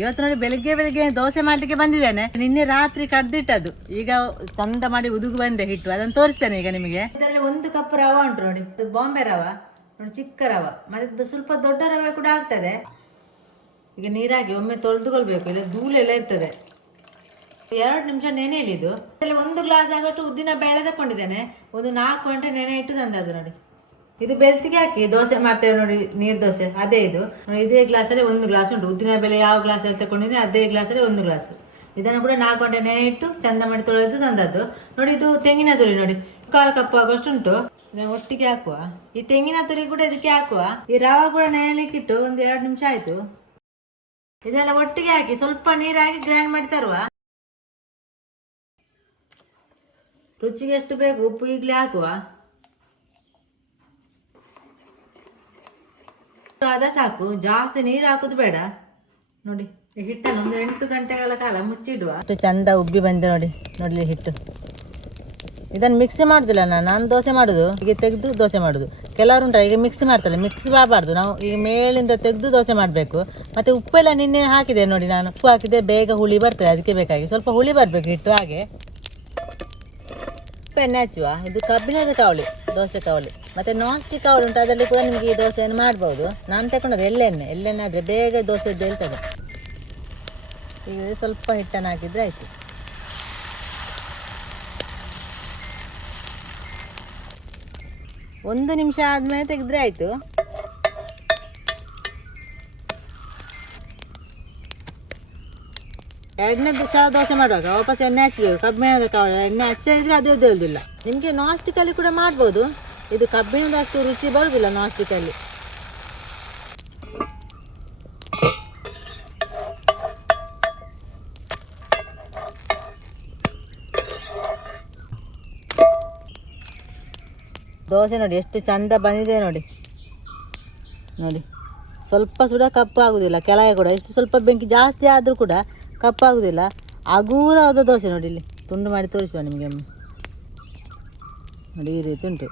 ಇವತ್ತು ನೋಡಿ ಬೆಳಿಗ್ಗೆ ಬೆಳಿಗ್ಗೆ ದೋಸೆ ಮಾಡ್ಲಿಕ್ಕೆ ಬಂದಿದ್ದೇನೆ. ನಿನ್ನೆ ರಾತ್ರಿ ಕಡ್ದಿಟ್ಟದು ಈಗ ಚಂದ ಮಾಡಿ ಉದುಗು ಬಂದೆ ಹಿಟ್ಟು. ಅದನ್ನು ತೋರಿಸ್ತೇನೆ ಈಗ ನಿಮಗೆ. ಇದರಲ್ಲಿ ಒಂದು ಕಪ್ ರವ ಉಂಟು ನೋಡಿ. ಇದು ಬಾಂಬೆ ರವ, ನೋಡಿ ಚಿಕ್ಕ ರವ. ಮತ್ತೆ ಸ್ವಲ್ಪ ದೊಡ್ಡ ರವೆ ಕೂಡ ಆಗ್ತದೆ. ಈಗ ನೀರಾಗಿ ಒಮ್ಮೆ ತೊಳೆದುಕೊಳ್ಬೇಕು. ಇಲ್ಲ, ಧೂಳೆಲ್ಲ ಇರ್ತದೆ. ಎರಡು ನಿಮಿಷ ನೆನೆಯಲ್ಲಿ ಇದು. ಒಂದು ಗ್ಲಾಸ್ ಆಗೋಷ್ಟು ಉದ್ದಿನ ಬೇಳೆ ತಕೊಂಡಿದ್ದೇನೆ ಒಂದು ನಾಲ್ಕು ಗಂಟೆ ನೆನೆ ಇಟ್ಟು ತಂದದ್ದು ನೋಡಿ. ಇದು ಬೆಲ್ತಿಗೆ ಹಾಕಿ, ದೋಸೆ ಮಾಡ್ತೇವೆ ನೋಡಿ, ನೀರು ದೋಸೆ, ಅದೇ ಇದು. ಇದೇ ಗ್ಲಾಸಲ್ಲಿ ಒಂದು ಗ್ಲಾಸ್ ಉಂಟು. ಉದ್ದಿನ ಬೆಲೆ ಯಾವ ಗ್ಲಾಸಲ್ಲಿ ತಗೊಂಡಿದ್ದೀನಿ ಅದೇ ಗ್ಲಾಸಲ್ಲಿ ಒಂದು ಗ್ಲಾಸ್. ಇದನ್ನು ಕೂಡ ನಾಲ್ಕು ಗಂಟೆ ನೆನೆ ಇಟ್ಟು ಚಂದ ಮಾಡಿ ತೊಳೆದು ತಂದದ್ದು. ನೋಡಿ, ಇದು ತೆಂಗಿನ ತುರಿ ನೋಡಿ. ಕಾಲು ಕಪ್ಪು ಆಗೋಷ್ಟು ಉಂಟು. ಒಟ್ಟಿಗೆ ಹಾಕುವ. ಈ ತೆಂಗಿನ ತುರಿ ಕೂಡ ಇದಕ್ಕೆ ಹಾಕುವ. ಈ ರವ ಕೂಡ ನೆನೆಲಿಕ್ಕಿಟ್ಟು ಒಂದು ಎರಡು ನಿಮಿಷ ಆಯ್ತು. ಇದೆಲ್ಲ ಒಟ್ಟಿಗೆ ಹಾಕಿ ಸ್ವಲ್ಪ ನೀರಾಗಿ ಗ್ರೈಂಡ್ ಮಾಡಿ ತರುವ. ರುಚಿಗೆ ಎಷ್ಟು ಬೇಕು, ಉಪ್ಪು ಈಗಲೇ ಹಾಕುವ. ಅದ ಸಾಕು. ಜಾಸ್ತಿ ನೀರು ಹಾಕೋದು ಬೇಡ. ನೋಡಿ ಹಿಟ್ಟನ್ನು ಒಂದು ಎಂಟು ಗಂಟೆಗಳ ಕಾಲ ಮುಚ್ಚಿಡುವ. ಚಂದ ಉಬ್ಬಿ ಬಂದಿದೆ ನೋಡಿ ನೋಡಿ ಹಿಟ್ಟು. ಇದನ್ನು ಮಿಕ್ಸಿ ಮಾಡುದಿಲ್ಲ ನಾನು ನಾನು ದೋಸೆ ಮಾಡುದು ಈಗ ತೆಗೆದು ದೋಸೆ ಮಾಡುದು. ಕೆಲವರು ಉಂಟ ಈಗ ಮಿಕ್ಸಿ ಮಾಡ್ತಾರೆ ಮಿಕ್ಸಿ ಮಾಡಬಾರ್ದು ನಾವು ಈಗ ಮೇಲಿಂದ ತೆಗೆದು ದೋಸೆ ಮಾಡಬೇಕು. ಮತ್ತೆ ಉಪ್ಪೆಲ್ಲ ನಿನ್ನೆ ಹಾಕಿದೆ ನೋಡಿ ನಾನು, ಉಪ್ಪು ಹಾಕಿದೆ, ಬೇಗ ಹುಳಿ ಬರ್ತದೆ, ಅದಕ್ಕೆ ಬೇಕಾಗಿ. ಸ್ವಲ್ಪ ಹುಳಿ ಬರಬೇಕು ಹಿಟ್ಟು ಹಾಗೆ. ಉಪ್ಪೆಣ್ಣೆ ಹಚ್ಚುವ. ಇದು ಕಬ್ಬಿಣದ ಕಾವಲಿ ದೋಸೆ ತವಳಿ ಮತ್ತೆ ನಾನ್ ಸ್ಟಿಕ್ ಅವಳು ಉಂಟು, ಅದರಲ್ಲಿ ಕೂಡ ನಿಮಗೆ ಈ ದೋಸೆಯನ್ನು ಮಾಡ್ಬೋದು. ನಾನು ತಗೊಂಡದ್ದು ಎಳ್ಳೆಣ್ಣೆ ಎಳ್ಳೆಣ್ಣೆ ಆದರೆ ಬೇಗ ದೋಸೆ ಹೇಳ್ತದೆ ಈಗ ಸ್ವಲ್ಪ ಹಿಟ್ಟನ್ನು ಹಾಕಿದ್ರೆ ಆಯಿತು. ಒಂದು ನಿಮಿಷ ಆದಮೇಲೆ ತೆಗೆದ್ರೆ ಆಯಿತು. ಎರಡನೇ ದಿವಸ ದೋಸೆ ಮಾಡುವಾಗ ವಾಪಸ್ ಎಣ್ಣೆ ಹಚ್ಚಬೇಕು ಕಬ್ಬಿಣದ ಕಾಳು ಎಣ್ಣೆ ಹಚ್ಚಿದ್ರೆ ಅದು ಎದ್ದೇಳುದಿಲ್ಲ ನಿಮಗೆ ನಾಸ್ಟಿಕಲ್ಲಿ ಕೂಡ ಮಾಡ್ಬೋದು. ಇದು ಕಬ್ಬಿಣದಷ್ಟು ರುಚಿ ಬರುವುದಿಲ್ಲ ನಾಸ್ಟಿಕಲ್ಲಿ ದೋಸೆ ನೋಡಿ, ಎಷ್ಟು ಚಂದ ಬಂದಿದೆ ನೋಡಿ. ನೋಡಿ. ಸ್ವಲ್ಪ ಸುಡ ಕಪ್ಪು ಆಗುದಿಲ್ಲ, ಕೆಳಗೆ ಕೂಡ. ಎಷ್ಟು ಸ್ವಲ್ಪ ಬೆಂಕಿ ಜಾಸ್ತಿ ಆದರೂ ಕೂಡ ಕಪ್ಪು ಆಗುದಿಲ್ಲ ಹಗೂರವಾದ ದೋಸೆ ನೋಡಿ ಇಲ್ಲಿ. ತುಂಡು ಮಾಡಿ ತೋರಿಸುವ ನಿಮಗೆ ನೋಡಿ ಈ ರೀತಿ ಉಂಟು.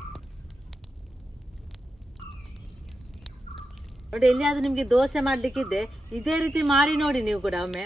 ನೋಡಿ, ಎಲ್ಲಿಯಾದರೂ ನಿಮಗೆ ದೋಸೆ ಮಾಡಲಿಕ್ಕಿದ್ದೆ ಇದೇ ರೀತಿ ಮಾಡಿ ನೋಡಿ ನೀವು ಕೂಡ ಒಮ್ಮೆ.